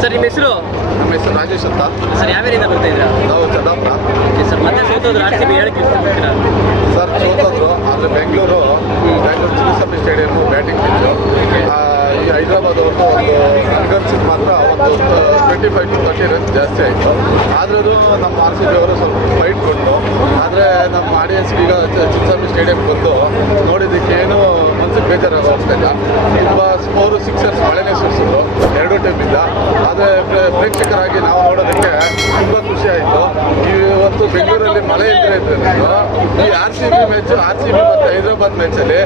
Sir ನಿಮ್ಮ ಹೆಸರು? ನಮ್ಮ ಹೆಸರು ರಾಜೇಶ್ ಅಂತ. ಸರ್ ಯಾವ್ಯಾರಿಂದ ಬರ್ತಾ ಇದ್ದೀರಾ? ನಾವು ಚಂದಾಪುರ. ಓಕೆ ಸರ್, ಮತ್ತೆ ಸೋತೋದ್ರು ಆರ್ ಸಿ ಬಿ ಹೇಳಕ್ಕೆ ಇಷ್ಟಪಡ್ತೀರಾ? ಸರ್ ಸೋತೋದ್ರು, ಆದರೆ Bengaluru Chinnaswamy stadium batting pitch. ಈ ಹೈದರಾಬಾದ್ ಅವ್ರದ್ದು ಒಂದು ನನಗನ್ಸಿದ್ದು ಮಾತ್ರ ಒಂದು 25 to 30 ರನ್ಸ್ ಜಾಸ್ತಿ ಆಯಿತು. ಆದ್ರೂ ನಮ್ಮ ಆರ್ ಸಿ ಬಿ ಅವರು ಸ್ವಲ್ಪ ಫೈಟ್ ಕೊಟ್ಟು, ಆದರೆ ನಮ್ಮ ಆಡಿಯನ್ಸ್ಗೆ ಈಗ ಚಿನ್ನಸ್ವಾಮಿ ಸ್ಟೇಡಿಯಂ ಬಂದು ನೋಡಿದ್ದಕ್ಕೆ ಏನು ಮನಸ್ಸಿಗೆ ಬೇಜಾರಾಗೋ ಅನಿಸ್ತಾ ಇಲ್ಲ. ತುಂಬ 4 ಸಿಕ್ಸರ್ಸ್ ಮಳೆನೇ ಸುರಿಸಿದ್ರು 2 ಟೈಮಿಂದ. ಆದರೆ ಪ್ರೇಕ್ಷಕರಾಗಿ ನಾವು ನೋಡೋದಕ್ಕೆ ತುಂಬ ಖುಷಿ ಆಯಿತು. ಇವತ್ತು ಬೆಂಗಳೂರಲ್ಲಿ ಮಳೆ ಇಲ್ಲದೆ ಇದ್ರೂ ಈ R C B match, R C B ಮತ್ತು ಹೈದರಾಬಾದ್ ಮ್ಯಾಚಲ್ಲಿ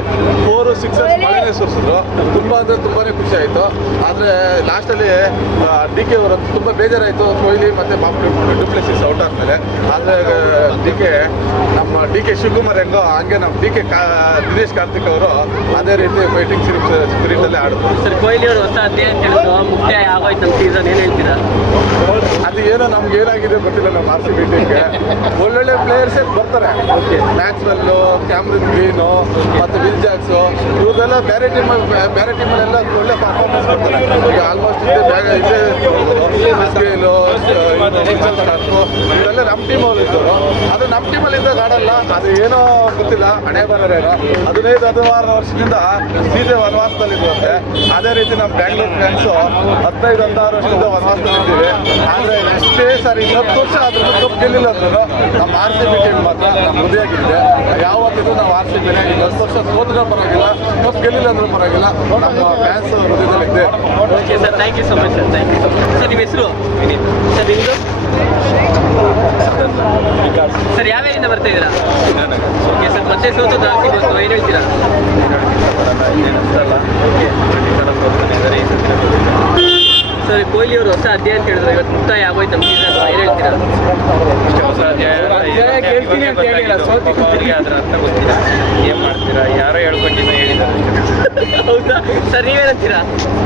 4 ಸಿಕ್ಸರ್ಸ್ ಮಳೆನೇ ಸುರಿಸಿದ್ರು. ತುಂಬ ಅಂದರೆ ತುಂಬಾ ಖುಷಿ ಆಯಿತು. ಆದರೆ ಲಾಸ್ಟಲ್ಲಿ ಡಿ ಕೆ ಅವರು ತುಂಬ ಬೇಜಾರಾಯಿತು, ಕೊಹ್ಲಿ ಮತ್ತು ಡುಪ್ಲೆಸಿಸ್ ಔಟ್ ಆದಮೇಲೆ. ಆದರೆ ನಮ್ಮ ಡಿ ಕೆ ಶಿವಕುಮಾರ್ ಹೆಂಗೋ ಹಂಗೆ ನಮ್ಮ ದಿನೇಶ್ ಕಾರ್ತಿಕ್ ಅವರು ಅದೇ ರೀತಿ ಫೈಟಿಂಗ್ ಸ್ಪಿರಿಟಲ್ಲೇ ಆಡಿದ್ರು. ಸರ್ ಕೊಹ್ಲಿ ಅವರು ಹೊಸ ಅಧ್ಯಾಯ ಅಂತ ಹೇಳಿದ್ರು, ಮುಕ್ತಾಯ ಆಗೋಯ್ತು ನಮ್ಮ ಸೀಸನ್, ಏನು ಹೇಳ್ತೀರಾ? ಅದು ಏನೋ ನಮ್ಗೆ ಏನಾಗಿದೆ ಗೊತ್ತಿಲ್ಲ. ನಮ್ಮ ಆರ್ ಸಿ ಬಿ ಟೀಮ್ಗೆ ಒಳ್ಳೊಳ್ಳೆ ಪ್ಲೇಯರ್ಸೇ ಬರ್ತಾರೆ. ಮ್ಯಾಕ್ಸ್ವೆಲ್ಲು, ಕ್ಯಾಮ್ರಿನ್ ಗ್ರೀನು ಮತ್ತು ವಿಲ್ ಜಾಕ್ಸು, ಇವ್ರದೆಲ್ಲ ಬೇರೆ ಟೀಮಲ್ಲೆಲ್ಲ ಒಳ್ಳೆ ಪರ್ಫಾರ್ಮೆನ್ಸ್ ಮಾಡ್ತಾರೆ. ಈಗ ಆಲ್ಮೋಸ್ಟ್ ಇವರೆಲ್ಲ ನಮ್ಮ ಟೀಮಲ್ಲಿ ಇದ್ದವರು. ಅದು ನಮ್ಮ ಟೀಮಲ್ಲಿ ಇದ್ದಾಗ ಆಡಲ್ಲ, ಅದು ಏನೋ ಗೊತ್ತಿಲ್ಲ, ಹಣೆ ಬರೋರೇನೋ. 15-16 ವರ್ಷದಿಂದ ಸೀದೆ ವನವಾಸದಲ್ಲಿದ್ದಂತೆ. ಅದೇ ರೀತಿ ನಮ್ಮ ಬ್ಯಾಂಗ್ಳೂರ್ ಫ್ಯಾನ್ಸು 15-16 ವರ್ಷದಿಂದ ವನವಾಸದಲ್ಲಿದ್ದೀವಿ. ಆದರೆ ಎಷ್ಟೇ ಸರಿ 10 ವರ್ಷ ಆದ್ರೂ ಕಪ್ ಗೆಲ್ಲಿಲ್ಲ ಅಂದ್ರೂ ನಮ್ಮ ಆರ್ ಸಿ ಬಿ ಟೀಮ್ ಮಾತ್ರ ನಮ್ಮ ಹೃದಯಗಿದೆ. ಯಾವತ್ತಿಗೂ ನಾವು ಆರ್ ಸಿ ಬಿನೇ 10 ವರ್ಷ ಸೋದ್ರೂ ಪರವಾಗಿಲ್ಲ, ಕಪ್ ಗೆಲ್ಲಿಲ್ಲ ಅಂದ್ರೂ ಪರವಾಗಿಲ್ಲ, ನಮ್ಮ ಫ್ಯಾನ್ಸ್ ಹೃದಯದಲ್ಲಿದೆ. Okay sir, thank you so much sir, thank you so much. Sir ನಿಮ್ಮ ಹೆಸರು? ಸರ್ ನಿಮ್ಮದು? ಸರ್ ಯಾವ್ಯಾರಿಂದ ಬರ್ತಾ ಇದ್ದೀರಾ? ಓಕೆ ಸರ್, ಮತ್ತೆ ಸೋತೋದು ಆರ್ ಸಿ ಬಿ ಬಂತು, ಏನು ಹೇಳ್ತೀರಾ? ಸರ್ ಕೊಹ್ಲಿ ಅವರು ಹೊಸ ಅಧ್ಯಾಯ ಅಂತ ಹೇಳಿದ್ರು, ಇವತ್ತು ಮುಕ್ತಾಯ ಆಗೋಯ್ತು ನಮ್ಮ ಸೀಸನ್, ಏನು ಹೇಳ್ತೀರಾ? ಹೊಸ ಗೆಲ್ತೀನಿ ಅಂತ ಹೇಳಿಲ್ಲ, ಸೋತಿಗೆ ಅದ್ರ ಅರ್ಥ ಗೊತ್ತಿಲ್ಲ. ಏನು ಮಾಡ್ತೀರಾ? ಯಾರೋ ಹೇಳ್ಕೊಟ್ಟಿನ ಹೇಳಿದ್ದಾರೆ. ಹೌದಾ ಸರ್, ನೀವೇನಂತೀರಾ?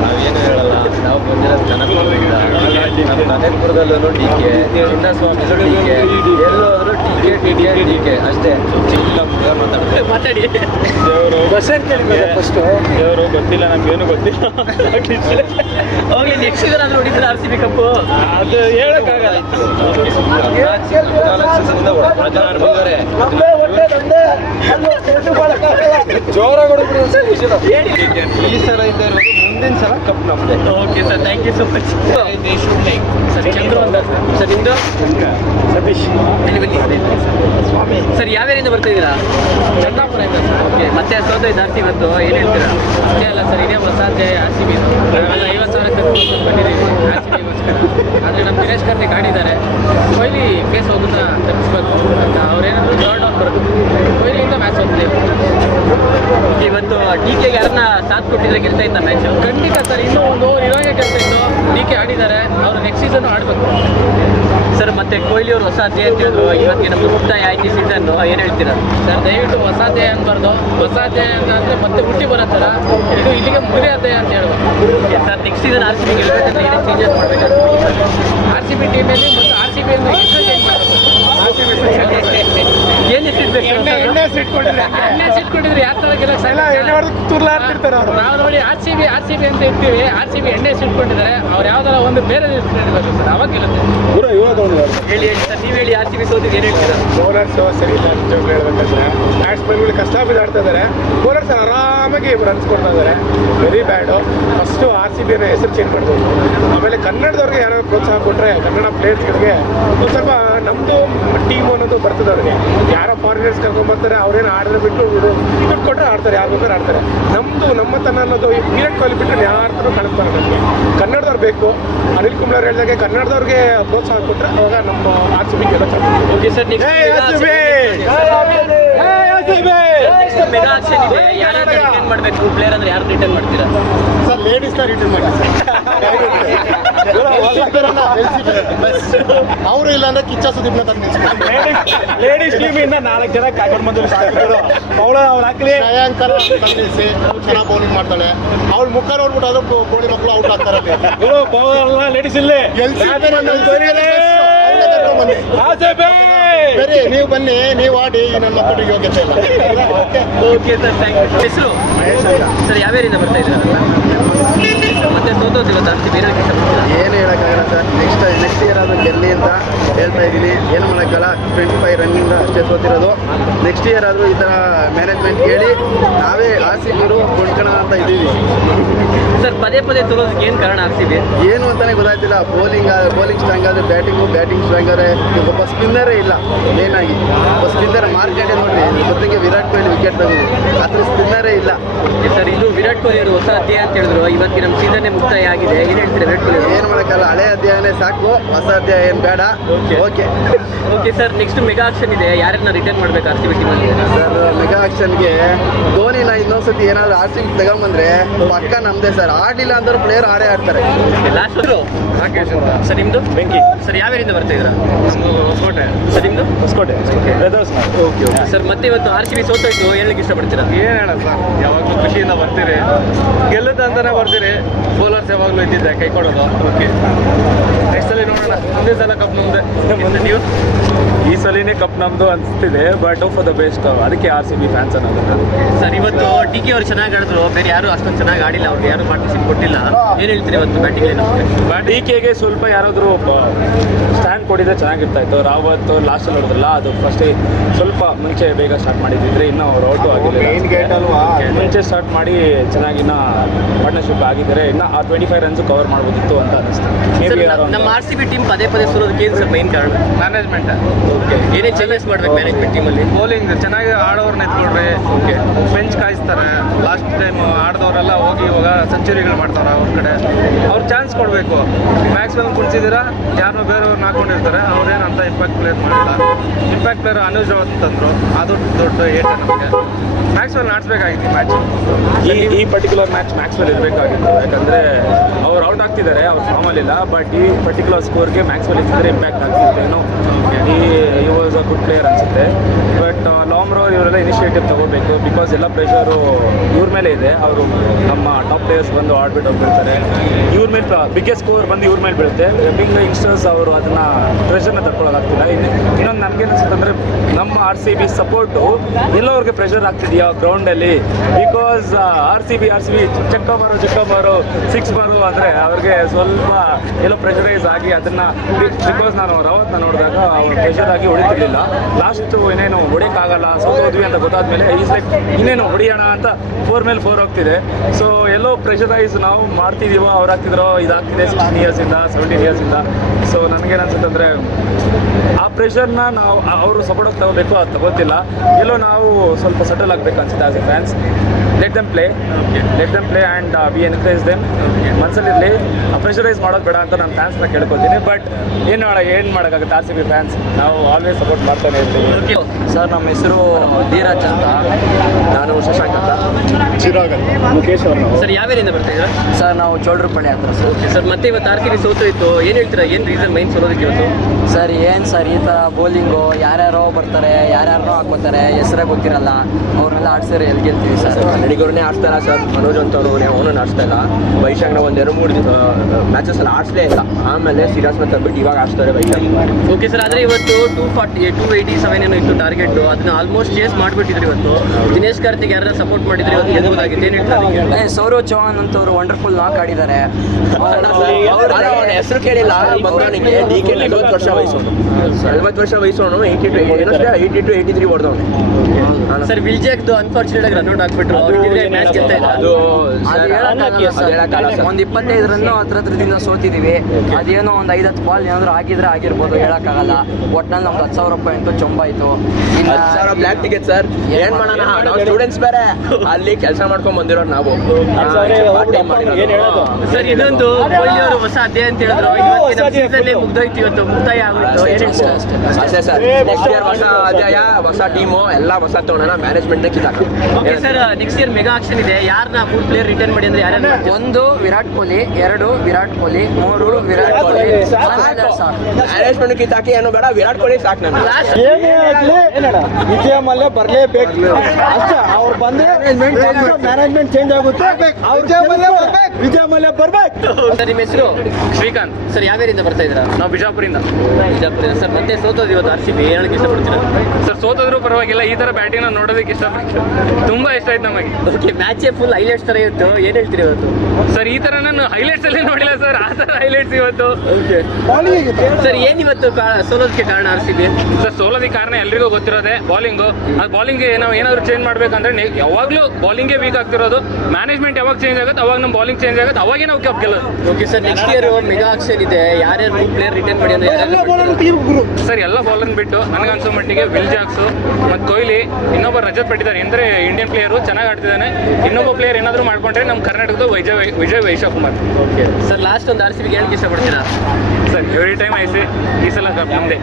ನಾವೇನು ಹೇಳಲ್ಲ, ನಾವು ಬಂದಿರೋದು ಚೆನ್ನಾಗಿ ನಮ್ಮ ನನೇಪುರದಲ್ಲೂ ಡಿ ಕೆ, ಚಿನ್ನಸ್ವಾಮಿಲೂ ಡಿ ಕೆ, ಎಲ್ಲೋದ್ರು ಟಿ ಕೆ ಅಷ್ಟೇ. ಮಾತಾಡಿ. ದೇವರು ಗೊತ್ತಿಲ್ಲ, ನಮ್ಗೇನು ಗೊತ್ತಿಲ್ಲ. ಹೋಗ್ಲಿ, ನೆಕ್ಸ್ಟ್ ಸೀಸನ್ ಆದ್ರೂ ಹೊಡಿತಾರೆ ಆರ್ ಸಿ ಬಿ ಕಪ್ಪು? ಅದು ಹೇಳಕ್ಕಾಗಲ್ಲ. 16 ಬಂದರೆ ಜೋರಾಗಿ ಈ ಸಲ ಇದ್ದ ಮುಂದಿನ ಸಲ ಕಪ್ ನಮ್ಮದೇ. Okay sir, thank you so much. Sir Chandru ಅಂತ ಸರ್, ನಿಮ್ಮದು? ಸತೀಶ್. ಬನ್ನಿ ಬನ್ನಿ. ಸರ್ ಯಾವ್ಯಾರಿಂದ ಬರ್ತಾ ಇದ್ದೀರಾ? ಚಂದಾಪುರದಿಂದ. ಓಕೆ, ಮತ್ತೆ ಸೋತೋಯ್ತು ಆರ್ ಸಿ ಇವತ್ತು, ಏನು ಹೇಳ್ತೀರಾ? ಅಷ್ಟೇ ಅಲ್ಲ ಸರ್, ಇದೇ ಹೊಸ ಅಧ್ಯಾಯ ಆರ್ ಸಿ ಬಿ. ನಾವೆಲ್ಲ 50,000 ಖರ್ಚು ಬಂದಿದ್ದೀವಿ ಆರ್ ಸಿ ಬಿಗೋಸ್ಕರ. ಆದರೆ ನಮ್ಮ ದಿನೇಶ್ ಕಾರ್ತಿಕ್ ಆಡಿದ್ದಾರೆ. ಕೊಹ್ಲಿ ಫೇಸ್ ಹೋಗೋದನ್ನ ತಪ್ಪಿಸ್ಬೇಕು ಅಂತ ಅವ್ರೇನಾದ್ರು ಥರ್ಡ್ ಡೌನ್ ಬರಬೇಕು. ಕೊಹ್ಲಿಯಿಂದ ಮ್ಯಾಚ್ ಹೋಗ್ತದೆ ಇವತ್ತು ಡಿ ಕೆಗೆ ಯಾರನ್ನ ಸಾಥ್ ಕೊಟ್ಟಿದ್ರೆ ಗೆಲ್ತಾ ಇದ್ದ ಮ್ಯಾಚ್? ಖಂಡಿತ ಸರ್. ಇನ್ನೂ ಒಂದು ಓವರ್ ಇರೋಂಗೆ ಕೆಲಸ ಇತ್ತು. ಡಿ ಕೆ ಆಡಿದ್ದಾರೆ, ಅವರು ನೆಕ್ಸ್ಟ್ ಸೀಸನ್ ಆಡಬೇಕು ಸರ್. ಮತ್ತೆ ಕೊಹ್ಲಿ ಅವರು ಹೊಸ ಅಧ್ಯಾಯ ಅಂತ ಹೇಳಿದ್ರು, ಇವತ್ತಿಗೆ ನಮ್ದು ಮುಕ್ತಾಯ ಆಯ್ತು ಈ ಸೀಸನ್, ಏನು ಹೇಳ್ತೀರಾ? ಸರ್ ದಯವಿಟ್ಟು ಹೊಸ ಅಧ್ಯಾಯ ಅನ್ಬಾರ್ದು. ಹೊಸ ಅಧ್ಯಾಯ ಅಂದರೆ ಮತ್ತೆ ಹುಟ್ಟಿ ಬರುತ್ತಲ್ಲ, ಇದು ಇಲ್ಲಿಗೆ ಮುಗಿದೇ ಅಧ್ಯಾಯ ಅಂತ ಹೇಳ್ಬೋದು. Sir next season R C B ಗೆಲ್ಲಬೇಕಂದ್ರೆ ಏನೇ ಚೇಂಜಸ್ ಮಾಡಬೇಕು? ಆರ್ ಸಿ ಬಿ ಟೀಮಲ್ಲಿ ಮತ್ತು ಆರ್ ಸಿ ಬಿ ಅಂದರೆ ಹೆಸರು ಚೇಂಜ್ ಮಾಡಬೇಕು. ಏನು ಹೆಸರಿಡ್ಬೇಕು? ಎಣ್ಣೆ ಸಿಟ್ಕೊಂಡಿದ್ರೆ ಯಾವ ಥರ ತುರ್ಲಾಡ್ತಿರ್ತಾರೆ ಅವರು. ನಾವು ನೋಡಿ ಆರ್ ಸಿ ಬಿ ಅಂತ ಇರ್ತೀವಿ, ಆರ್ ಸಿ ಬಿ ಎಣ್ಣೆ ಸಿಟ್ಕೊಂಡಿದ್ದಾರೆ. ಅವ್ರು ಯಾವ್ದಾರ ಒಂದು ಬೇರೆ ಇಡಬೇಕು ಸರ್, ಅವಾಗ ಗೆಲ್ಲುತ್ತೆ. ಹೇಳಿ ಸರ್, ನೀವು ಹೇಳಿ. ಆರ್ ಸಿ ಬಿ ಸೋತಿದ್ದು ಏನು ಹೇಳ್ತೀರಾ? ಬೌಲರ್ಸ್ ಸರಿ ಇಲ್ಲ, ನಿಜವಾಗ್ಲೂ ಹೇಳ್ಬೇಕಂದ್ರೆ ಬ್ಯಾಟ್ಸ್ಮನ್ಗಳು ಕಷ್ಟ ಬಿದ್ದು ಆಡ್ತಾ ಇದ್ದಾರೆ. ಬೌಲರ್ಸ್ ಆರಾಮಾಗಿ ರನ್ಸ್ ಕೊಡ್ತಾ ಇದ್ದಾರೆ. ವೆರಿ ಬ್ಯಾಡು. ಫಸ್ಟು ಆರ್ ಸಿ ಬಿನ ಹೆಸರು ಚೇಂಜ್ ಮಾಡ್ಬೋದು. ಆಮೇಲೆ ಕನ್ನಡದವ್ರಿಗೆ ಯಾರೋ ಪ್ರೋತ್ಸಾಹ ಕೊಟ್ಟರೆ, ಕನ್ನಡ ಪ್ಲೇಯರ್ಸ್ಗಳಿಗೆ ಒಂದು ಸ್ವಲ್ಪ ನಮ್ಮದು ಟೀಮು ಅನ್ನೋದು ಬರ್ತದೆ. ಅವ್ರಿಗೆ ಯಾರೋ ಫಾರಿನರ್ಸ್ ಕರ್ಕೊಂಡ್ಬರ್ತಾರೆ, ಅವ್ರೇನು ಆಡಿದ್ರೆ ಬಿಟ್ಟು ದುಡ್ಡು ಕೊಟ್ಟರೆ ಆಡ್ತಾರೆ, ಯಾರು ಬೇಕಾದ್ರೆ ಆಡ್ತಾರೆ. ನಮ್ಮತನ ಅನ್ನೋದು ವಿರಾಟ್ ಕೊಹ್ಲಿ ಬಿಟ್ಟರೆ ಯಾರು ಕಾಣಿಸ್ತಾರೆ. ನಮಗೆ ಕನ್ನಡದವ್ರು ಬೇಕು. ಅನಿಲ್ ಕುಂಬ್ಳೆ ಹೇಳಿದಾಗೆ ಕನ್ನಡದವ್ರಿಗೆ ಪ್ರೋತ್ಸಾಹ ಕೊಟ್ಟರೆ ಅವಾಗ ನಮ್ಮ ಆರ್ ಸಿ ಬಿ ಗೆಲ್ಲ ಚೆನ್ನಾಗಿ. Okay sir, next mega auction ಇದೆ. ಯಾರು ರಿಟರ್ನ್ ಮಾಡಬೇಕು ಪ್ಲೇಯರ್ ಅಂದ್ರೆ ಯಾರು ರಿಟರ್ನ್ ಮಾಡ್ತೀರಾ? ಸರ್ ಲೇಡೀಸ್ನ ರಿಟರ್ನ್ ಮಾಡಿ ಸರ್. ಅವರು ಇಲ್ಲ ಅಂದ್ರೆ ಕಿಚ್ಚ ಸುದೀಪ್ನ ತಂದು ಲೇಡೀಸ್ ಟೀಮಿಂದ 4 ಜನ ಕಾಯ್ಕೊಂಡು ಬಂದ್ರು. ಅವಳು ಹಾಕ್ಲಿ ಶ್ರೇಯಾಂಕರ್ ತಂದಿಸಿ ಚೆನ್ನಾಗಿ ಬೌಲಿಂಗ್ ಮಾಡ್ತಾಳೆ. ಅವಳು ಮುಖ ನೋಡ್ಬಿಟ್ಟು ಅದು ಕೋಳಿ ಮಕ್ಕಳು ಔಟ್ ಆಗ್ತಾರೆ. ಲೇಡೀಸ್ ಇಲ್ಲೇ ಸರಿ, ನೀವು ಬನ್ನಿ, ನೀವು ಆಡಿ. ನನ್ನ ಮಕ್ಕಳಿಗೆ ಯೋಗ್ಯತೆ ಇಲ್ಲ. Okay sir, thank you. ಹೆಸರು? ಸರ್ ಯಾವ್ಯಾರಿಂದ ಬರ್ತಾ ಇದ್ದೀರಾ? ಮತ್ತೆ ಸೋತೋದು ಇವತ್ತು ಆರ್ ಸಿ ಬಿ ಏನು ಹೇಳಕ್ಕೆ ಏನು ಮಾಡೋಕ್ಕಲ್ಲ. 25 ರನ್ನಿಂದ ಅಷ್ಟೇ ಸೋತಿರೋದು. ನೆಕ್ಸ್ಟ್ ಇಯರ್ ಆದರೂ ಈ ಥರ ಮ್ಯಾನೇಜ್ಮೆಂಟ್ ಹೇಳಿ ನಾವೇ RCB ಕೊಂಡ್ಕೊಳ್ಳೋಣ ಅಂತ ಇದ್ದೀವಿ. ಸರ್ ಪದೇ ಪದೇ ತೋರೋದಕ್ಕೆ ಏನು ಕಾರಣ RCB? ಏನು ಅಂತಲೇ ಗೊತ್ತಾಯ್ತಿಲ್ಲ. ಬೌಲಿಂಗ್ ಸ್ಟ್ರಾಂಗ್ ಆದರೆ ಬ್ಯಾಟಿಂಗ್ ಸ್ಟ್ರಾಂಗ್ ಆದರೆ ಒಬ್ಬ ಸ್ಪಿನ್ನರೇ ಇಲ್ಲ. ಮೇನಾಗಿ ಒಬ್ಬ ಸ್ಪಿನ್ನರ್ ಮಾರ್ಕೆಟೇ ನೋಡಿ, ಜೊತೆಗೆ ವಿರಾಟ್ ಕೊಹ್ಲಿ ವಿಕೆಟ್ ತಗೋದು, ಅದ್ರ ಸ್ಪಿನ್ನರೇ ಇಲ್ಲ. ಸರ್ ಇದು ವಿರಾಟ್ ಕೊಹ್ಲಿ ಅವರು ಹೊಸ ಅಧ್ಯಾಯ ಅಂತ ಹೇಳಿದ್ರು, ಇವತ್ತಿನ ನಮ್ಮ ಸೀಸನ್ನೇ ಮುಕ್ತಾಯ ಆಗಿದೆ. ಏನು ಹೇಳ್ತೀರಾ ವಿರಾಟ್ ಕೊಹ್ಲಿ ಅವರು? ಏನು ಮಾಡೋಕ್ಕಲ್ಲ, ಹಳೆ ಅಧ್ಯಾಯನೇ ಸಾಕು, ಹೊಸ ಅಧ್ಯಾಯ ಏನು ಬೇಡ. Okay sir next mega auction ಇದೆ, ಯಾರನ್ನ ರಿಟರ್ನ್ ಮಾಡ್ಬೇಕು RCB ಟೀಮಲ್ಲಿ? ಸರ್ ಮೆಗಾ ಆಕ್ಷನ್ಗೆ ಧೋನಿನ ಇನ್ನೊಂದ್ಸತಿ ಏನಾದ್ರು RCB ತಗೊಂಬಂದ್ರೆ ಪಕ್ಕ ನಮ್ದೇ ಸರ್. ಆಡಿಲ್ಲ ಅಂದವ್ರು ಪ್ಲೇಯರ್ ಆಡ್ತಾರೆ. ಲಾಸ್ಟ್ ರಾಕೇಶ್ ಅಂತ. ಸರ್ ನಿಮ್ದು ಬೆಂಕಿ ಸರ್ ಯಾವ ಏರಿಯಿಂದ ಬರ್ತಾ ಇದ್ದೀರಾ? ನಮ್ಮದು ಹೊಸಕೋಟೆ. ಸರ್ ನಿಮ್ದು ಹೊಸಕೋಟೆ ಬ್ರದರ್ಸ್. ಓಕೆ ಸರ್ ಮತ್ತೆ ಇವತ್ತು RCB ಸೋತಾಯ್ತು, ಹೇಳಲಿಕ್ಕೆ ಇಷ್ಟಪಡ್ತೀರಾ? ಏನು ಹೇಳೋದು ಸರ್, ಯಾವಾಗಲೂ ಖುಷಿಯಿಂದ ಬರ್ತೀರಿ, ಗೆಲ್ಲುತ್ತೆ ಅಂತಾನೆ ಬರ್ತೀರಿ. ಬೌಲರ್ಸ್ ಯಾವಾಗಲೂ ಇದ್ದಿದ್ದೆ ಕೈ ಕೊಡೋದು. ಓಕೆ ನೆಕ್ಸ್ಟ್ ಸಲ ನೋಡೋಣ, ಮುಂದೆ ಸಲ ಕಪ್ ಮುಂದೆ. ನೀವು ಈ ಸಲಿನೇ ಕಪ್ ನಮ್ದು ಅನಿಸ್ತಿದೆ, ಬಟ್ ಫಾರ್ ದ ಬೆಸ್ಟ್. ಅದಕ್ಕೆ RCB ಫ್ಯಾನ್ಸ್ ಅನ್ನೋದು. ಸರ್ ಇವತ್ತು DK ಅವ್ರು ಚೆನ್ನಾಗಿ ಆಡಿದ್ರು, ಬೇರೆ ಯಾರು ಅಷ್ಟೊಂದು ಚೆನ್ನಾಗಿ ಆಡಿಲ್ಲ, ಅವ್ರಿಗೆ ಯಾರು ಪಾರ್ಟಿಸಿಪೇಟ್ ಕೊಟ್ಟಿಲ್ಲ. ಏನು ಹೇಳ್ತೀರಿ ಇವತ್ತು ಬ್ಯಾಟಿಂಗ್ DKಗೆ ಸ್ವಲ್ಪ ಯಾರಾದರೂ ಸ್ಟ್ಯಾಂಡ್ ಕೊಟ್ಟಿದ್ರೆ ಚೆನ್ನಾಗಿರ್ತಾ ಇತ್ತು. ರಾವತ್ ಲಾಸ್ಟಲ್ಲಿ ಹೊಡೆದ್ರಲ್ಲ, ಅದು ಫಸ್ಟ್ ಸ್ವಲ್ಪ ಮುಂಚೆ ಬೇಗ ಸ್ಟಾರ್ಟ್ ಮಾಡಿದ್ರೆ ಇನ್ನೂ ಅವ್ರು ಔಟು ಆಗಿರಲಿಲ್ಲ. ಮುಂಚೆ ಸ್ಟಾರ್ಟ್ ಮಾಡಿ ಚೆನ್ನಾಗಿ ಇನ್ನೂ ಪಾರ್ಟ್ನರ್ಶಿಪ್ ಆಗಿದ್ದಾರೆ, ಇನ್ನು ಆ 25 ರನ್ಸು ಕವರ್ ಮಾಡ್ಬೋದಿತ್ತು ಅಂತ ಅನಿಸ್ತು. ನಮ್ಮ RCB ಟೀಮ್ ಪದೇ ಪದೇ ಸೋಲೋದಕ್ಕೆ ಏನು ಸರ್ ಮೈನ್ ಕಾರಣ? ಮ್ಯಾನೇಜ್ಮೆಂಟ್. ಏನೇ ಚೇಂಜಸ್ ಮಾಡ್ಬೇಕು ಮ್ಯಾನೇಜ್ಮೆಂಟ್ ಟೀಮಲ್ಲಿ? ಬೌಲಿಂಗ್ ಚೆನ್ನಾಗಿ ಆಡೋರ್ನ ಎತ್ಕೊಡ್ರಿ. ಓಕೆ ಬೆಂಚ್ ಕಾಯಿಸ್ತಾರೆ. ಲಾಸ್ಟ್ ಟೈಮ್ ಆಡಿದವರೆಲ್ಲ ಹೋಗಿ ಇವಾಗ ಸೆಂಚುರಿಗಳು ಮಾಡ್ತಾರೆ ಅವ್ರ ಕಡೆ. ಅವ್ರು ಚಾನ್ಸ್ ಕೊಡಬೇಕು. ಮ್ಯಾಕ್ಸ್ವೆಲ್ ಕುಣಿಸಿದ್ದೀರಾ, ಯಾರನ್ನೋ ಬೇರೆಯವ್ರನ್ನ ಹಾಕೊಂಡಿರ್ತಾರೆ, ಅವ್ರೇನು ಅಂತ ಇಂಪ್ಯಾಕ್ಟ್ ಪ್ಲೇಯರ್ ಮಾಡಿಲ್ಲ. ಇಂಪ್ಯಾಕ್ಟ್ ಪ್ಲೇಯರ್ ಅನುಜ್ ಅಂತಂದರು, ಅದು ದೊಡ್ಡ ಏಟ ನಮಗೆ. ಮ್ಯಾಕ್ಸ್ವೆಲ್ ಆಡಿಸ್ಬೇಕಾಗಿತ್ತು ಮ್ಯಾಚ್. ಈ ಪರ್ಟಿಕ್ಯುಲರ್ ಮ್ಯಾಚ್ ಮ್ಯಾಕ್ಸ್ವೆಲ್ ಇರಬೇಕಾಗಿತ್ತು, ಯಾಕಂದರೆ ಅವ್ರು ಔಟ್ ಆಗ್ತಿದ್ದಾರೆ, ಅವ್ರು ಫಾರ್ಮಲ್ಲಿಲ್ಲ. ಬಟ್ ಈ ಪರ್ಟಿಕ್ಯುಲರ್ ಸ್ಕೋರ್ಗೆ ಮ್ಯಾಕ್ಸ್ವೆಲ್ ಇದ್ದರೆ ಇಂಪ್ಯಾಕ್ಟ್ ಆಗ್ತಿತ್ತು. ಏನೋ ಈ ವಾಸ್ ಅ ಗುಡ್ ಪ್ಲೇಯರ್ ಅನಿಸುತ್ತೆ. ಬಟ್ ಲಾಮ್ರೋ ಇವರೆಲ್ಲ ಇನಿಷಿಯೇಟಿವ್ ತಗೋಬೇಕು, ಬಿಕಾಸ್ ಎಲ್ಲ ಪ್ರೆಷರು ಇವ್ರ ಮೇಲೆ ಇದೆ. ಅವರು ನಮ್ಮ ಟಾಪ್ ಪ್ಲೇಯರ್ಸ್ ಬಂದು ಆಡ್ಬಿಟ್ಟು ಹೋಗ್ಬಿಡ್ತಾರೆ, ಇವ್ರ ಮೇಲೆ ಬಿಗ್ಗೆಸ್ಟ್ ಸ್ಕೋರ್ ಬಂದು ಇವ್ರ ಮೇಲೆ ಬೀಳುತ್ತೆ. ಬಿಗ್ ಯಂಗ್ಸ್ಟರ್ಸ್ ಅವರು ಅದನ್ನು ಪ್ರೆಷರ್ನ ತಡ್ಕೊಳ್ಳೋಕ್ಕಾಗ್ತಿಲ್ಲ. ಇನ್ನೊಂದು ನನಗೇನು ಅನಿಸುತ್ತೆ ಅಂದರೆ, ನಮ್ಮ RCB ಸಪೋರ್ಟು ಎಲ್ಲೋ ಅವ್ರಿಗೆ ಪ್ರೆಷರ್ ಆಗ್ತಿದೆಯಾ ಗ್ರೌಂಡಲ್ಲಿ? ಬಿಕಾಸ್ RCB ಚಕ್ಕ ಮಾರು 6 ಮಾರು ಅಂದರೆ ಅವ್ರಿಗೆ ಸ್ವಲ್ಪ ಎಲ್ಲೋ ಪ್ರೆಷರೈಸ್ ಆಗಿ ಅದನ್ನು, ಬಿಕಾಸ್ ನಾನು ರಾವತ್ನ ನೋಡಿದಾಗ ಅವ್ರು ಪ್ರೆಷರ್ ಆಗಿ ಹೊಡಿತಿರ್ಲಿಲ್ಲ. ಲಾಸ್ಟ್ ಇನ್ನೇನು ಹೊಡಿಯೋಕ್ಕಾಗಲ್ಲ, ಸೋತೋದ್ವಿ ಅಂತ ಗೊತ್ತಾದ್ಮೇಲೆ ಈಸ್ ಲೈಕ್ ಇನ್ನೇನು ಹೊಡಿಯೋಣ ಅಂತ 4 ಮೇಲೆ 4 ಹೋಗ್ತಿದೆ. ಸೊ ಎಲ್ಲೋ ಪ್ರೆಷರೈಸ್ ನಾವು ಮಾಡ್ತಿದ್ದೀವೋ ಅವ್ರು ಆಗ್ತಿದ್ರೋ ಇದಾಗ್ತಿದೆ 16 ಇಯರ್ಸಿಂದ 17 ಇಯರ್ಸಿಂದ. ಸೊ ನನಗೇನು ಅನ್ಸುತ್ತೆ ಅಂದರೆ, ಆ ಪ್ರೆಷರ್ನ ನಾವು ಅವರು ಸಪೋರ್ಟಾಗಿ ತಗೋಬೇಕು, ಅದು ತಗೋತಿಲ್ಲ. ಎಲ್ಲೋ ನಾವು ಸ್ವಲ್ಪ ಸೆಟಲ್ ಆಗಬೇಕು ಅನ್ಸುತ್ತೆ as a fans. Let them play and we encourage them. ಮನಸ್ಸಲ್ಲಿರಲಿ, ಪ್ರೆಷರೈಸ್ ಮಾಡೋದು ಬೇಡ ಅಂತ ನಾನು ಫ್ಯಾನ್ಸ್ನ ಕೇಳ್ಕೊತೀನಿ. ಬಟ್ ಏನು ಮಾಡೋಕ್ಕಾಗುತ್ತೆ, RCB ಫ್ಯಾನ್ಸ್ ನಾವು ಆಲ್ವೇಸ್ ಸಪೋರ್ಟ್ ಮಾಡ್ತಾನೆ ಇರ್ತೀವಿ. ಸರ್ ನಮ್ಮ ಹೆಸರು ಧೀರಾಜ್ ಅಂತ, ನಾನು ಶಶಾಂಕ್ ಅಂತ. ಚಿರಾಗ್ ಮುಖೇಶ್ ಅವ್ರು. ಸರ್ ಯಾವ ಏರಿಯಿಂದ ಬರ್ತಾ ಇದ್ದೀರಾ? ಸರ್ ನಾವು ಚೋಳ್ರಪಳ್ಳಿ ಹತ್ರ ಸರ್. ಸರ್ ಮತ್ತೆ ಇವತ್ತು RCB ಸೋತೋಯ್ತು, ಏನು ಹೇಳ್ತೀರಾ? ಏನು ರೀಸನ್ ಮೈನ್ ಸೋಲೋದಕ್ಕೆ ಇವತ್ತು? ಸರ್ ಏನು ಸರ್ ಈ ಥರ ಬೌಲಿಂಗು ಯಾರ್ಯಾರೋ ಬರ್ತಾರೆ, ಯಾರ್ಯಾರನೋ ಹಾಕ್ಬೋತಾರೆ, ಹೆಸರೇ ಗೊತ್ತಿರಲ್ಲ, ಅವ್ರನ್ನೆಲ್ಲ ಆಡ್ಸಿದ್ರೆ ಎಲ್ಲಿ ಗೆಲ್ತೀವಿ ಸರ್? ನಡಿಗವ್ರನ್ನೇ ಆಡ್ತಾ ಇಲ್ಲ ಸರ್, ಮನೋಜ್ ಅಂತವ್ರು ಅವನು ಆಡ್ತಾ ಇಲ್ಲ. ವೈಶಾಖನ ಒಂದು 2-3 ಮ್ಯಾಚಸ್ ಅಲ್ಲಿ ಆಡ್ಸಲೇ ಇಲ್ಲ, ಆಮೇಲೆ ಸಿರಾಸ್ ಮತ್ತೆ ಬಿಟ್ಟು ಇವಾಗ ಆಡ್ತಾರೆ ವೈಶಾಖ್. ಓಕೆ ಸರ್, ಆದರೆ ಇವತ್ತು 287 ಏನೋ ಇತ್ತು ಟಾರ್ಗೆಟ್, ಅದನ್ನ ಆಲ್ಮೋಸ್ಟ್ ಚೇಸ್ ಮಾಡಿಬಿಟ್ಟಿದ್ರು. ಇವತ್ತು ದಿನೇಶ್ ಕಾರ್ತಿಕ್ ಯಾರು ಸಪೋರ್ಟ್ ಮಾಡಿದ್ರೆ ಇವತ್ತು ಗೆಲ್ಲಬಹುದಾಗಿತ್ತು. ಏನು ಹೇಳ್ತಾರೆ? ಸೌರವ್ ಚೌಹಾಣ್ ಅಂತವ್ರು ವಂಡರ್ಫುಲ್ ನಾಕ್ ಆಡಿದ್ದಾರೆ. ಅವನ ಹೆಸರು ಕೇಳಿಲ್ಲ ಬಂಗಾನಿಗೆ. DK 40 ವರ್ಷ ವಯಸ್ಸೋನು, 40 ವರ್ಷ ವಯಸ್ಸೋನು, 82-83 ಹೊಡೆದವನು. ಸರ್ ವಿಲ್ಜಾಕ್ದು ಅನ್ಫಾರ್ಚುನೇಟ್ ಆಗಿ ರನ್ಔಟ್ ಹಾಕ್ಬಿಟ್ರು, ಅವ್ರಿಗೆ ಮ್ಯಾಚ್ ಗೆಲ್ತಾ ಇಲ್ಲ. ಅದು ಒಂದು 25 ರನ್ನು ಹತ್ರದಿಂದ ಸೋತಿದೀವಿ. ಅದೇನೋ ಒಂದು 5-10 ಬಾಲ್ ಏನಾದ್ರು ಆಗಿರ್ಬೋದು, ಹೇಳಕ್ಕಾಗಲ್ಲ. ಒಟ್ನಲ್ಲಿ ನಮ್ದು 10,000 ರೂಪಾಯಿ ಅಂತೂ ಚೊಂಬಾಯ್ತು. 10,000 ಬ್ಲ್ಯಾಕ್ ಟಿಕೆಟ್ ಸರ್, ಏನ್ ಮಾಡೋಣ, ನಾವು ಸ್ಟೂಡೆಂಟ್ಸ್ ಬೇರೆ ಅಲ್ಲಿ ಕೆಲಸ ಮಾಡ್ಕೊಂಡ್ ಬಂದಿರೋರು ನಾವು. ಸರ್ ಇನ್ನೊಂದು ಕೊಹ್ಲಿ ಅವರು ಹೊಸ ಅಧ್ಯಾಯ ಅಂತ ಹೇಳಿದ್ರು, ಇವತ್ತಿನ ಮುಗ್ದೋಯ್ತು, ಇವತ್ತು ಮುಕ್ತಾಯ ಆಗೋಯ್ತು. ಅಷ್ಟೇ ಸರ್, ನೆಕ್ಸ್ಟ್ ಇಯರ್ ಹೊಸ ಅಧ್ಯಾಯ, ಹೊಸ ಟೀಮು, ಎಲ್ಲ ಹೊಸ ತಗೊಳ್ಳೋಣ, ಮ್ಯಾನೇಜ್ಮೆಂಟ್ ಕಿತ್ತಾಕ. Okay sir, next year mega auction ಇದೆ, ಯಾರನ್ನ 3 ಪ್ಲೇಯರ್ ರಿಟರ್ನ್ ಮಾಡಿ ಅಂದ್ರೆ ಯಾರು? 1 ವಿರಾಟ್ ಕೊಹ್ಲಿ, 2 ವಿರಾಟ್ ಕೊಹ್ಲಿ, 3 ವಿರಾಟ್ ಕೊಹ್ಲಿ. ಮ್ಯಾನೇಜ್ಮೆಂಟ್ ಕಿತ್ತಾಕಿ ಏನು ಬೇಡ, ವಿರಾಟ್ ಕೊಹ್ಲಿ ಸಾಕು. ನಾನು ವಿಜಯ ಮಲ್ಯ ಬರಲೇಬೇಕು ಅಷ್ಟೇ. ಅವ್ರು ಬಂದ್ರೆ ಮ್ಯಾನೇಜ್ಮೆಂಟ್ ಚೇಂಜ್ ಆಗುತ್ತೆ. ವಿಜಯ ಮಲ್ಯ ಬರ್ಬೇಕು. ಸರ್ ನಿಮ್ಮ ಹೆಸರು? ಶ್ರೀಕಾಂತ್. ಸರ್ ಯಾವ ಏರಿಯಿಂದ ಬರ್ತಾ ಇದ್ದೀರಾ? ನಾವು ಬಿಜಾಪುರಿಂದ. ಸರ್ ಮತ್ತೆ ಸೋತೋದು ಇವತ್ತು RCB, ಹೇಳಕ್ಕೆ ಇಷ್ಟಪಡ್ತೀರಾ? ಸರ್ ಸೋತೋದ್ರೂ ಪರವಾಗಿಲ್ಲ, ಈ ಥರ ಬ್ಯಾಟಿಂಗ್ನ ನೋಡೋದಕ್ಕೆ ಇಷ್ಟಪಡ್ತೀವಿ, ತುಂಬ ಇಷ್ಟ ಆಯ್ತು ನಮಗೆ. ಓಕೆ, ಮ್ಯಾಚೇ ಫುಲ್ ಹೈಲೈಟ್ಸ್ ಥರ ಇತ್ತು, ಏನು ಹೇಳ್ತೀರಿ ಇವತ್ತು? ಸರ್ ಈ ತರ ನಾನು ಹೈಲೈಟ್ಸ್ ಅಲ್ಲಿ ನೋಡಿಲ್ಲ ಸರ್, ಆ ತರ ಹೈಲೈಟ್ಸ್ ಇವತ್ತು. ಸರ್ ಏನಿವತ್ತು ಸೋಲೋದಕ್ಕೆ ಕಾರಣ RCB? ಸರ್ ಸೋಲೋದಕ್ಕೆ ಕಾರಣ ಎಲ್ರಿಗೂ ಗೊತ್ತಿರೋದೆ ಬಾಲಿಂಗು. ಆ ಬಾಲಿಂಗ್ ನಾವು ಏನಾದ್ರು ಚೇಂಜ್ ಮಾಡ್ಬೇಕಂದ್ರೆ ಯಾವಾಗಲೂ ಬಾಲಿಂಗೇ ವೀಕ್ ಆಗ್ತಿರೋದು. ಮ್ಯಾನೇಜ್ಮೆಂಟ್ ಯಾವಾಗ ಚೇಂಜ್ ಆಗುತ್ತೆ ಅವಾಗ ನಮ್ಮ ಬಾಲಿಂಗ್ ಚೇಂಜ್ ಆಗುತ್ತೆ, ಅವಾಗೇ ನಾವು ಕಪ್ ಗೆಲ್ಲೋದು. Okay sir, next year mega auction ಇದೆ, ಯಾರ್ಯಾರು ಪ್ಲೇಯರ್ ರಿಟರ್ನ್ ಮಾಡಿ ಅಂದ್ರೆ ಸರ್ ಎಲ್ಲ ಬಾಲನ್ನು ಬಿಟ್ಟು ನನಗನ್ಸೋ ಮಟ್ಟಿಗೆ ವಿಲ್ ಜಾಕ್ಸು ಮತ್ತು ಕೊಹ್ಲಿ, ಇನ್ನೊಬ್ಬ ರಜತ್ ಪಟ್ಟಿದ್ದಾರೆ ಅಂದರೆ ಇಂಡಿಯನ್ ಪ್ಲೇಯರು ಚೆನ್ನಾಗಿ ಆಡ್ತಿದ್ದಾನೆ. ಇನ್ನೊಬ್ಬ ಪ್ಲೇಯರ್ ಏನಾದರೂ ಮಾಡ್ಕೊಂಡ್ರೆ ನಮ್ಮ ಕರ್ನಾಟಕದ ವಿಜಯ್ ವೈಶಾಖುಮಾರ್. ಓಕೆ ಸರ್, ಲಾಸ್ಟ್ ಒಂದು RCB ಹೇಳಕ್ಕೆ ಇಷ್ಟಪಡ್ತೀರಾ? ಸರ್ ಎವ್ರಿ ಟೈಮ್ ಐಸಿ ಈ ಸಲ ಕಪ್ ನಮ್ಮದೇ.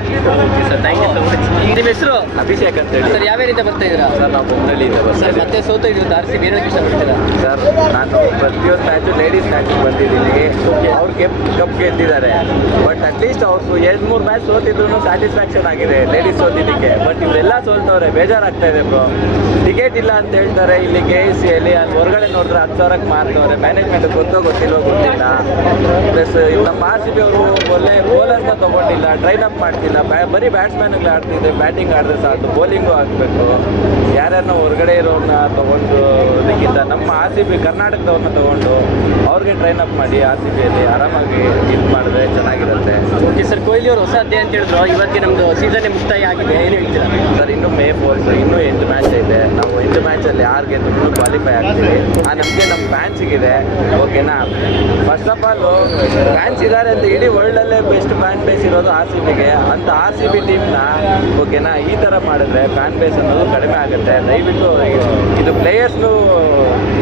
Okay sir, thank you so much. ಈಗ ನಿಮ್ಮ ಹೆಸರು? ಅಭಿಷೇಕ್ ಅಂತ ಹೇಳಿ ಸರ್ ಯಾವ ಏರಿಯಿಂದ ಬರ್ತಾ ಇದ್ದೀರಾ? ಸರ್ ನಾವು ಬೊಮ್ಮನಹಳ್ಳಿಯಿಂದ ಸರ್ ಬರ್ತೀವಿ. ಮತ್ತೆ ಸೋತು ಇದು RCB ಹೇಳಕ್ಕೆ ಇಷ್ಟಪಡ್ತೀರಾ? ಸರ್ ನಾನು ಪ್ರತಿಯೊಂದು ಮ್ಯಾಚು ಲೇಡೀಸ್ ಮ್ಯಾಚ್ ಬಂದಿದ್ದೀನಿ. ಅವ್ರು ಕಪ್ ಗೆದ್ದಿದ್ದಾರೆ. ಬಟ್ ಅಟ್ಲೀಸ್ಟ್ ಅವ್ರು 2-3 ಮ್ಯಾಚ್ ಸೋತಿದ್ರು ಸ್ಯಾಟಿಸ್ಫ್ಯಾಕ್ಷನ್ ಆಗಿದೆ ಲೇಡೀಸ್ ಸೋತಿದ್ದಕ್ಕೆ. ಬಟ್ ಇವರೆಲ್ಲ ಸೋಲ್ತವ್ರೆ, ಬೇಜಾರಾಗ್ತಾ ಇದೆ ಬ್ರೋ. ಟಿಕೆಟ್ ಇಲ್ಲ ಅಂತ ಹೇಳ್ತಾರೆ ಇಲ್ಲಿ KICಯಲ್ಲಿ. ಅಲ್ಲಿ ಹೊರಗಡೆ ನೋಡಿದ್ರೆ 10,000ಕ್ಕೆ ಮಾರ್ತವ್ರೆ. ಮ್ಯಾನೇಜ್ಮೆಂಟ್ ಗೊತ್ತಿಲ್ವೋ ಗೊತ್ತಿಲ್ಲ. ಪ್ಲಸ್ ನಮ್ಮ RCB ಅವರು ಒಳ್ಳೆ ಬೌಲರ್ನ ತೊಗೊಂಡಿಲ್ಲ, ಟ್ರೈನ್ ಅಪ್ ಮಾಡ್ತಿಲ್ಲ. ಬರೀ ಬ್ಯಾಟ್ಸ್ಮನ್ಗಳು ಆಡ್ತಿದ್ದೆ, ಬ್ಯಾಟಿಂಗ್ ಆಡಿದ್ರೆ ಸಾಕು, ಬೌಲಿಂಗು ಆಗಬೇಕು. ಯಾರ್ಯಾರನ್ನ ಹೊರಗಡೆ ಇರೋರನ್ನ ತೊಗೊಂಡು ಅದಕ್ಕಿಂತ ನಮ್ಮ RCB ಕರ್ನಾಟಕದವ್ರನ್ನ ತೊಗೊಂಡು ಅವ್ರಿಗೆ ಟ್ರೈನ್ ಅಪ್ ಮಾಡಿ RCBಯಲ್ಲಿ ಆರಾಮಾಗಿ ಇದು ಮಾಡಿದ್ರೆ ಚೆನ್ನಾಗಿರುತ್ತೆ. ಓಕೆ ಸರ್, ಕೊಹ್ಲಿ ಅವರು ಹೊಸ ಅಧ್ಯಾಯ ಅಂತ ಹೇಳಿದ್ರು. ಇವತ್ತಿಗೆ ನಮ್ಮದು ಸೀಸನ್ನೇ ಮುಕ್ತಾಯ ಆಗಿದೆ, ಏನು ಹೇಳ್ತೀರಾ? ಸರ್ ಇನ್ನೂ May 4 ಇನ್ನೂ 8 ಮ್ಯಾಚ್ ಇದೆ. ನಾವು 8 ಮ್ಯಾಚಲ್ಲಿ 6 ಗೆದ್ದು ಕ್ವಾಲಿಫೈ ಆಗ್ತೀವಿ. ಆ ನಮಗೆ ನಮ್ಮ ಫ್ಯಾನ್ಸಿಗಿದೆ. ಓಕೆನಾ? ಫಸ್ಟ್ ಆಫ್ ಆಲ್ ಫ್ಯಾನ್ಸ್ ಇದ್ದಾರೆ ಅಂತ ಇಡೀ ವರ್ಲ್ಡಲ್ಲೇ ಬೆಸ್ಟ್ ಫ್ಯಾನ್ ಬೇಸ್ ಇರೋದು RCBಗೆ. ಅಂತ RCB ಟೀಮ್ನ ಓಕೆನಾ ಈ ಥರ ಮಾಡಿದ್ರೆ ಫ್ಯಾನ್ ಬೇಸ್ ಅನ್ನೋದು ಕಡಿಮೆ ಆಗುತ್ತೆ. ದಯವಿಟ್ಟು ಇದು ಪ್ಲೇಯರ್ಸ್ನು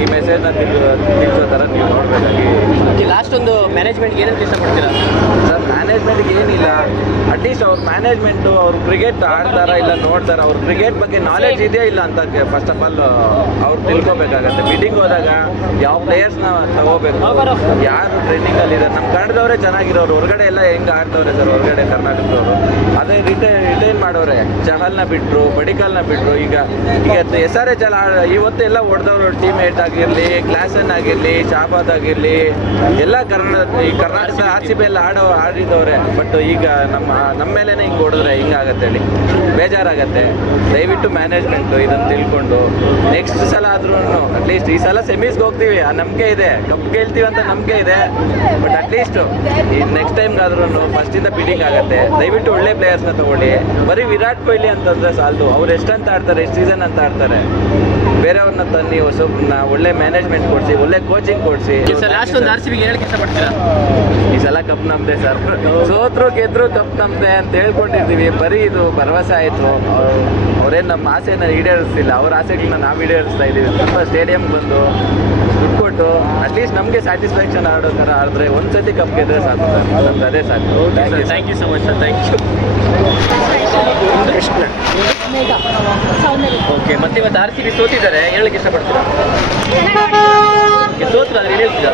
ಈ ಮೆಸೇಜ್ನ ತಿಳಿಸೋ ಥರ ನೀವು ನೋಡಬೇಕಾಗಿ. ಓಕೆ, ಲಾಸ್ಟ್ ಒಂದು ಮ್ಯಾನೇಜ್ಮೆಂಟ್ಗೆ ಏನಂತ ಇಷ್ಟಪಡ್ತೀರಾ? ಸರ್ ಮ್ಯಾನೇಜ್ಮೆಂಟ್ಗೆ ಏನಿಲ್ಲ, ಅಟ್ಲೀಸ್ಟ್ ಅವ್ರ ಮ್ಯಾನೇಜ್ಮೆಂಟು ಅವ್ರು ಕ್ರಿಕೆಟ್ ಆಡ್ತಾರ ಇಲ್ಲ ನೋಡ್ತಾರ, ಅವ್ರ ಕ್ರಿಕೆಟ್ ಬಗ್ಗೆ ನಾಲೆಡ್ಜ್ ಇದೆಯಾ ಇಲ್ಲ ಅಂತ ಫಸ್ಟ್ ಆಫ್ ಆಲ್ ಅವ್ರು ತಿಳ್ಕೊಬೇಕಾಗತ್ತೆ. ಮೀಟಿಂಗ್ ಹೋದಾಗ ಯಾವ ಪ್ಲೇಯರ್ಸ್ನ ತಗೋಬೇಕು, ಯಾರು ಟ್ರೈನಿಂಗಲ್ಲಿ ಇದ್ದಾರೆ. ನಮ್ಮ ಕನ್ನಡದವರೇ ಚೆನ್ನಾಗಿರೋರು, ಹೊರಗಡೆ ಎಲ್ಲ ಹೆಂಗೆ ಆಡ್ತವ್ರೆ ಸರ್ ಹೊರಗಡೆ ಕರ್ನಾಟಕದವರು. ಅದೇ ರಿಟೈನ್ ಮಾಡೋರೆ. ಚಹಲ್ನ ಬಿಟ್ಟರು, ಪಡಿಕಲ್ನ ಬಿಟ್ಟರು. ಈಗ SRH ಇವತ್ತೆಲ್ಲ ಹೊಡೆದವರು ಟೀಮ್ ಆಗಿರಲಿ, ಕ್ಲಾಸನ್ ಆಗಿರಲಿ, ಶಾಬಾದ್ ಆಗಿರಲಿ, ಎಲ್ಲ ಕರ್ನಾಟಕ RCB ಎಲ್ಲ ಆಡಿದವ್ರೆ. ಬಟ್ ಈಗ ನಮ್ಮ ಮೇಲೇನೆ ಹಿಂಗೆ ಹೊಡೆದ್ರೆ ಹಿಂಗಾಗತ್ತೆ ಹೇಳಿ, ಬೇಜಾರಾಗತ್ತೆ. ದಯವಿಟ್ಟು ಮ್ಯಾನೇಜ್ಮೆಂಟು ಇದನ್ನು ತಿಳ್ಕೊಂಡು ನೆಕ್ಸ್ಟ್ ಸಲ ಆದ್ರೂ ಅಟ್ಲೀಸ್ಟ್ ಈ ಸಲ ಸೆಮೀಸ್ಗೆ ಹೋಗ್ತೀವಿ, ಆ ನಂಬಿಕೆ ಇದೆ, ಕಪ್ ಗೆಲ್ತೀವಿ ಅಂತ ನಂಬಿಕೆ ಇದೆ. ಬಟ್ ಅಟ್ಲೀಸ್ಟ್ ಈ ನೆಕ್ಸ್ಟ್ ಟೈಮ್ಗಾದ್ರೂ ಫಸ್ಟಿಂದ ಬಿಡಿಂಗ್ ಆಗುತ್ತೆ. ದಯವಿಟ್ಟು ಒಳ್ಳೆ ಪ್ಲೇಯರ್ಸ್ನ ತಗೊಳ್ಳಿ. ಬರೀ ವಿರಾಟ್ ಕೊಹ್ಲಿ ಅಂತಂದ್ರೆ ಸಾಲದು. ಅವ್ರು ಎಷ್ಟಂತ ಆಡ್ತಾರೆ, ಎಷ್ಟು ಸೀಸನ್ ಅಂತ ಆಡ್ತಾರೆ. ಬೇರೆಯವ್ರನ್ನ ತನ್ನಿ, ಹೊಸಬ್ರನ್ನ ಒಳ್ಳೆ ಮ್ಯಾನೇಜ್ಮೆಂಟ್ ಕೊಡಿಸಿ, ಒಳ್ಳೆ ಕೋಚಿಂಗ್ ಕೊಡಿಸಿ. ಸರ್ ಲಾಸ್ಟ್ ಒಂದು RCB ಹೇಳಕ್ಕೆ ಇಷ್ಟಪಡ್ತೀರಾ? ಈ ಸಲ ಕಪ್ ನಮ್ದೆ ಸರ್. ಸೋತ್ರು ಗೆದ್ರು ಕಪ್ ನಮ್ದೆ ಅಂತ ಹೇಳ್ಕೊಂಡಿರ್ತೀವಿ. ಬರೀ ಇದು ಭರವಸೆ ಆಯಿತು. ಅವ್ರೇನು ನಮ್ಮ ಆಸೆನ ಈಡೇರಿಸ್ತಿಲ್ಲ, ಅವ್ರ ಆಸೆಗಳನ್ನ ನಾವು ಈಡೇರಿಸ್ತಾ ಇದ್ದೀವಿ. ಸ್ವಲ್ಪ ಸ್ಟೇಡಿಯಂಗೆ ಬಂದು ದುಡ್ಡು ಕೊಟ್ಟು ಅಟ್ಲೀಸ್ಟ್ ನಮಗೆ ಸ್ಯಾಟಿಸ್ಫ್ಯಾಕ್ಷನ್ ಆಡೋ ಥರ ಆಡಿದ್ರೆ ಒಂದ್ಸತಿ ಕಪ್ ಗೆದ್ರೆ ಸಾಕು ಸರ್, ನಮ್ದು ಅದೇ ಸಾಕು. Thank you so much sir, thank you. Krishna. Okay, ಮತ್ತೆ ಇವತ್ತು RCB ಸೋತಿದ್ದಾರೆ, ಹೇಳಕ್ಕೆ ಇಷ್ಟಪಡ್ತೀರಾ? ಸೋತ್ರ ಏನು ಹೇಳ್ತೀರಾ?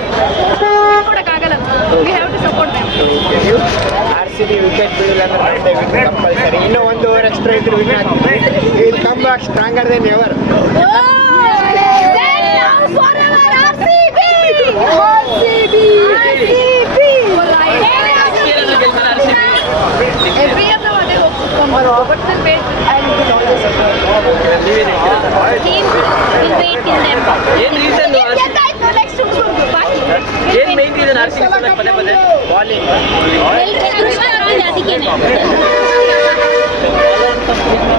RCB ವಿಕೆಟ್ ಬೀಳಿಲ್ಲ ಅಂದ್ರೆ ಕಂಪಲ್ಸರಿ. ಇನ್ನೂ 1 ಓವರ್ ಎಕ್ಸ್ಟ್ರಾ ಇದ್ರೆ ವಿನ್ ಆಗ್ತದೆ. Will come back stronger then ever. ಏನು ರೀಸನ್? ಏನು ಮೇನ್ ರೀಸನ್ RCB ಪದೇ ಪದೇ? ಬಾಲಿಂಗ್.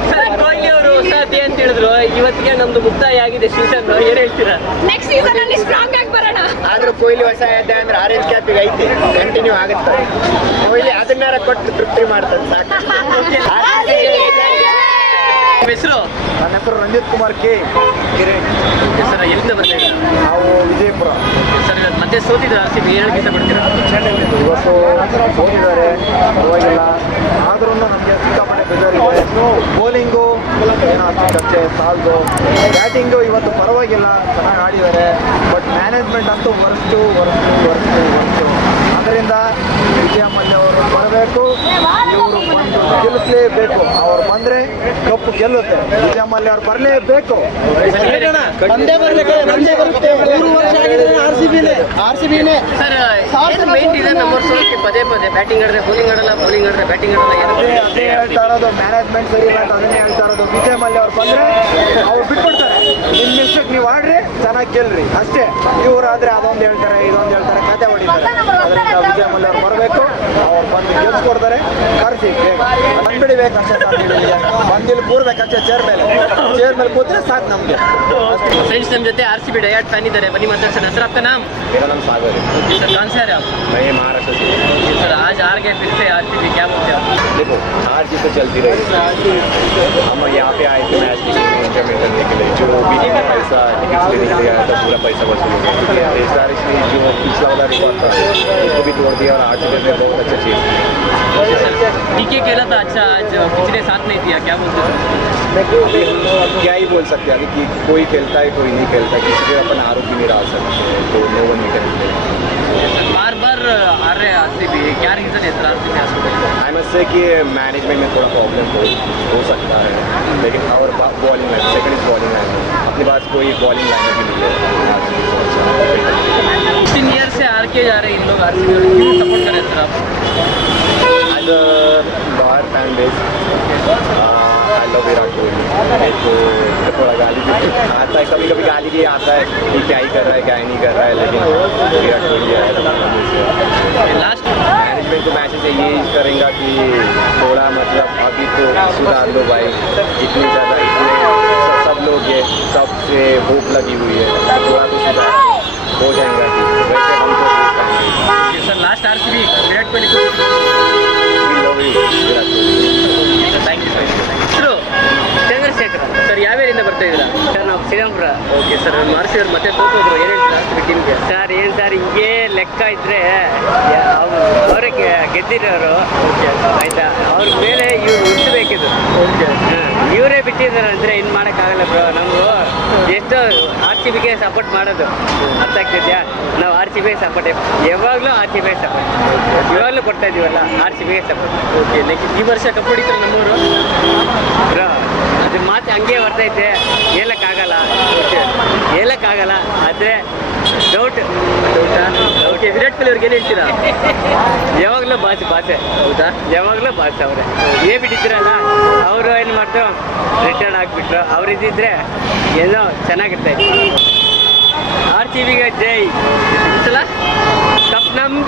ಸರ್ ಕೊಹ್ಲಿ ಅವರು ಹೊಸ ಅಧ್ಯಾಯ ಅಂತ ಹೇಳಿದ್ರು. ಇವತ್ತಿಗೆ ನಮ್ದು ಮುಕ್ತಾಯ ಆಗಿದೆ ಸೀಸನ್, ಏನು ಹೇಳ್ತೀರಾ? ನೆಕ್ಸ್ಟ್ ಸೀಸನ್ ಅಲ್ಲಿ ಸ್ಟ್ರಾಂಗ್ ಆಗಿ ಬರೋಣ. ಆದ್ರೂ ಕೊಹ್ಲಿ ಹೊಸ ಅಧ್ಯಾಯ ಅಂದ್ರೆ ಆರೆಂಜ್ ಕ್ಯಾಪಿಗೆ ಐತಿ, ಕಂಟಿನ್ಯೂ ಆಗುತ್ತೆ. ಕೊಹ್ಲಿ ಅದನ್ನಾರ ಕೊಟ್ಟು ತೃಪ್ತಿ ಮಾಡ್ತಾರೆ ಸಾಕು. ನಿಮ್ಮ ಹೆಸರು? ನನ್ನ ಹೆಸರು ರಂಜಿತ್ ಕುಮಾರ್ K. ಸರ್ ಎಲ್ಲಿಂದ ಬರ್ತಾ ಇದ್ದೀರಾ? ನಾವು ವಿಜಯಪುರ. ಸರ್ ಇವತ್ತು ಮತ್ತೆ ಸೋತಿದ್ರು RCB, ಹೇಳಕ್ಕೆ ಇಷ್ಟಪಡ್ತೀರಾ? ಇವತ್ತು ಹೋಗಿದ್ದಾರೆ, ಪರವಾಗಿಲ್ಲ. ಆದ್ರೂ ನಮಗೆ ಸಿಕ್ಕಾಪಟ್ಟೆ ಬೇಜಾರಿದೆ. ಬೌಲಿಂಗು ಏನೋ ಅಷ್ಟು ಖರ್ಚೆ ಸಾಲದು. ಬ್ಯಾಟಿಂಗು ಇವತ್ತು ಪರವಾಗಿಲ್ಲ, ಚೆನ್ನಾಗಿ ಆಡಿದ್ದಾರೆ. ಬಟ್ ಮ್ಯಾನೇಜ್ಮೆಂಟ್ ಅಂತೂ ವರ್ಸ್ಟು. ಅದರಿಂದ ವಿಜಯ ಮಲ್ಯ ಅವರು ಬರಬೇಕು. ಬರಬೇಕು, ಇವರು ಬಂದು ಗೆಲ್ಲಿಸಲೇಬೇಕು. ಅವ್ರು ಬಂದರೆ ಕಪ್ಪು ಗೆಲ್ಲುತ್ತೆ. ವಿಜಯ ಮಲ್ಯ ಅವ್ರು ಬರಲೇಬೇಕು. ನಮ್ದೇ ಬರುತ್ತೆ 3 ವರ್ಷ ಆಗಿದೆ RCB-ನೇ. ಸರ್ ಏನು ಮೈಂಡ್ ಇದೆ ನಮ್ಮವ್ರು ಸೋಲಕ್ಕೆ ಪದೇ ಪದೇ ಬ್ಯಾಟಿಂಗ್ ಆಡಿದ್ರೆ ಬೌಲಿಂಗ್ ಆಡಲ್ಲ, ಬೌಲಿಂಗ್ ಆಡಿದ್ರೆ ಬ್ಯಾಟಿಂಗ್ ಆಡಲ್ಲ, ಅದೇ ಹೇಳ್ತಾ ಇರೋದು, ಮ್ಯಾನೇಜ್ಮೆಂಟ್ ಸರಿ ಇಲ್ಲ ಅಂತ ಅದನ್ನೇ ಹೇಳ್ತಾ ಇರೋದು. ವಿಜಯ್ ಮಲ್ಯ ಅವ್ರು ಬಂದರೆ ಅವ್ರು ಬಿಟ್ಬಿಡ್ತಾರೆ. ನಿಮ್ಮ ಇಷ್ಟಕ್ಕೆ ನೀವು ಆಡ್ರಿ, ಚೆನ್ನಾಗಿ ಗೆಲ್ರಿ ಅಷ್ಟೇ. ಇವರಾದರೆ ಅದೊಂದು ಹೇಳ್ತಾರೆ, ಇದೊಂದು ಹೇಳ್ತಾರೆ, ಕತೆ ಹೊಡಿತಾರೆ. ಅದರಿಂದ ವಿಜಯ್ ಮಲ್ಯ ಅವ್ರು ಬರಬೇಕು, ಅವ್ರು ಬಂದು ಗೆಲ್ಸ್ಕೊಡ್ತಾರೆ. ಕರೆಸಿ ಬಂದ್ಬಿಡಿಬೇಕು ಅಷ್ಟೇ. ಬಂದಿಲ್ಲಿ ಕೂರ್ಬೇಕಷ್ಟೇ ಚೇರ್ ಮೇಲೆ ಕೂತ್ರೆ ಸಾಕು ನಮಗೆ. फ्रेंड्स ನಮ್ಮ ಜೊತೆ RCB ಡಯಾಟ್ ಫ್ಯಾನ್ ಇದ್ದಾರೆ, बनी मतलब सर नसर आपका नाम? मेरा नाम सागर है, ओके सर, कौन से आ रहे हैं आप? मैं महाराष्ट्र से। ओके सर, आज हार गए फिर से RCB, क्या बोलते हैं आप? देखो हार जीत तो चलती रही, हम यहाँ पे आए थे मैच देखने, एंजॉयमेंट करने के लिए। जो बीजेपी में पैसा टिकट्स लेने के लिए आया था, पूरा पैसा वसूल हो गया। इस बार इसलिए जो पिछला वाला रिकॉर्ड था उसको भी तोड़ दिया और RCB ने बहुत अच्छा चीज़ DK खेला था अच्छा, आज पिछले साथ नहीं दिया, क्या बोलते हैं? क्या ही बोल सकते हैं अभी कि कोई खेलता है कोई नहीं खेलता है, किसी के अपन आरोपी नहीं डाल सकते, तो नो वन कैन। बार बार हार रहे RCB, क्या रीज़न है sir RCB I must say कि मैनेजमेंट में थोड़ा प्रॉब्लम हो सकता है, लेकिन और bowling line, second is bowling line, अपने पास कोई बॉलिंग लाइन भी नहीं है। 15 ईयर से हार के जा रहे हैं इन लोग RCB, क्यों सपोर्ट करें सर आप? एज अ बाहर fan base I love Virat Kohli. तो थोड़ा गाली भी आता है, कभी कभी गाली भी आता है कि क्या ही कर रहा है क्या ही नहीं कर रहा है, लेकिन विराट कोहली है। लास्ट मैनेजमेंट को मैसेज यही करेंगे कि थोड़ा मतलब अभी तो सुधार लो भाई, इतनी ज़्यादा इतने सब लोग ये सबसे भूख लगी हुई है, थोड़ा तो सुधार हो जाएगा। वैसे हम तो sir last RCB Virat Kohli को Virat Kohli. Thank you sir. Chandrashekar sir, ಯಾವ ಏರಿಯಿಂದ ಬರ್ತಾ ಇದ್ದೀರಾ? ಸರ್ ನಾವು ಶ್ರೀರಾಮ್ಪುರ. ಓಕೆ ಸರ್, ಮಾರ್ಸಿ ಅವ್ರು ಮತ್ತೆ ಸೋತೋದ್ರು, ಏನು ಹೇಳ್ತೀರಾ ಟೀಮ್ಗೆ? ಸರ್ ಏನು ಸರ್, ಹಿಂಗೆ ಲೆಕ್ಕ ಇದ್ರೆ ಅವರೇ ಗೆದ್ದಿರೋರು ಆಯ್ತಾ, ಅವ್ರ ಮೇಲೆ ಇವ್ರು ಉಳಿಸಬೇಕಿದು. ಓಕೆ ಇವರೇ ಬಿಟ್ಟಿದ್ದಾರೆ ಅಂದರೆ ಇನ್ನು ಮಾಡೋಕ್ಕಾಗಲ್ಲ ಬ್ರೋ. ನಮಗೂ ಎಷ್ಟು RCBಗೆ ಸಪೋರ್ಟ್ ಮಾಡೋದು ಅರ್ಥ ಆಗ್ತಿದ್ಯಾ? ನಾವು RCBಗೆ ಸಪೋರ್ಟ್ ಯಾವಾಗಲೂ RCBಗೆ ಸಪೋರ್ಟ್, ಇವಾಗಲೂ ಕೊಡ್ತಾ ಇದೀವಲ್ಲ RCBಗೆ ಸಪೋರ್ಟ್. ಓಕೆ ನೆಕ್ಸ್ಟ್ ಈ ವರ್ಷ ಕಪ್ ಹೊಡಿತಾರೆ ನಮ್ಮವರು ಬ್ರೋ. ಅದು ಮಾತು ಹಂಗೆ ಬರ್ತೈತೆ, ಹೇಳಕ್ಕಾಗಲ್ಲ. ಹೇಳಕ್ಕಾಗಲ್ಲ, ಆದರೆ ಡೌಟ್. ಓಕೆ ವಿರಾಟ್ ಕೊಹ್ಲಿ ಅವ್ರಿಗೆ ಏನು ಹೇಳ್ತೀರಾ? ಯಾವಾಗಲೂ ಭಾಷೆ ಹೌದಾ? ಯಾವಾಗಲೂ ಭಾಷೆ ಅವರೇ ಬಿಟ್ಟಿದ್ರಲ್ಲ, ಅವರು ಏನು ಮಾಡ್ತಾರೆ ರಿಟರ್ನ್ ಆಗಿಬಿಟ್ರು. ಅವರಿದ್ದಿದ್ರೆ ಏನೋ ಚೆನ್ನಾಗಿರ್ತೈತೆ. RCBಗೆ ಜೈ. ಸಲ ಕಪ್ ನಮ್ದು.